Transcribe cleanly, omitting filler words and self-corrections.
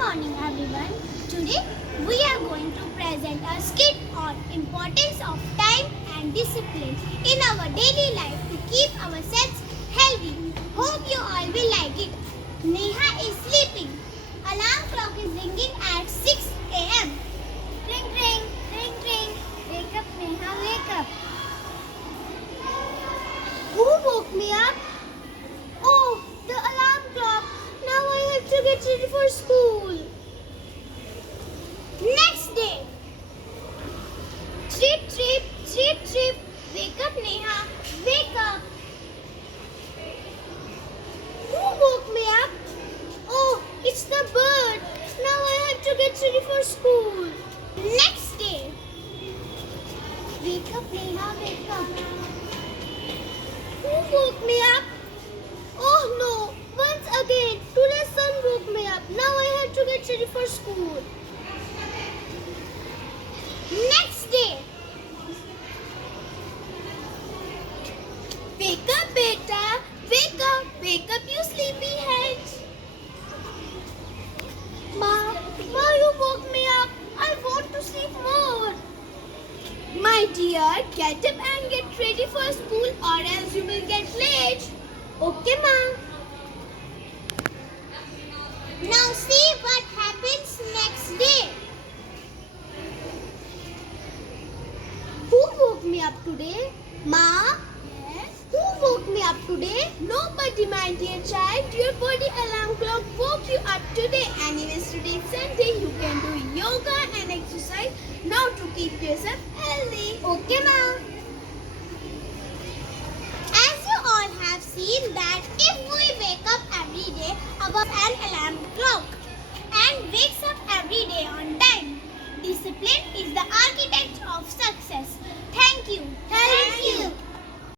morning everyone. Today we are going to present a skit on importance of time and discipline in our daily life to keep ourselves healthy. Hope you all will like it. Neha is sleeping. Alarm clock is ringing at 6 a.m. Ring ring ring ring. Wake up Neha, wake up. Who woke me up? Oh, the alarm clock. Now I have to get ready for school. Next day. Trip, trip, trip, trip. Wake up, Neha. Wake up. Who woke me up? Oh, it's the bird. Now I have to get ready for school. Next day. Wake up, Neha. Wake up. Who woke me up? Oh no, once again, today's sun woke me up. Now I have to get ready for school. Next day. Wake up, beta. Wake up, you sleepy heads. Ma, you woke me up. I want to sleep more. My dear, get up and get ready for school or else you will get late. Okay, ma. Now see what happens next day. Who woke me up today? Ma? Yes? Who woke me up today? Nobody, my dear child. Your body alarm clock woke you up today. Anyways, today is Sunday. You can do yoga and exercise now to keep yourself healthy. Okay, ma.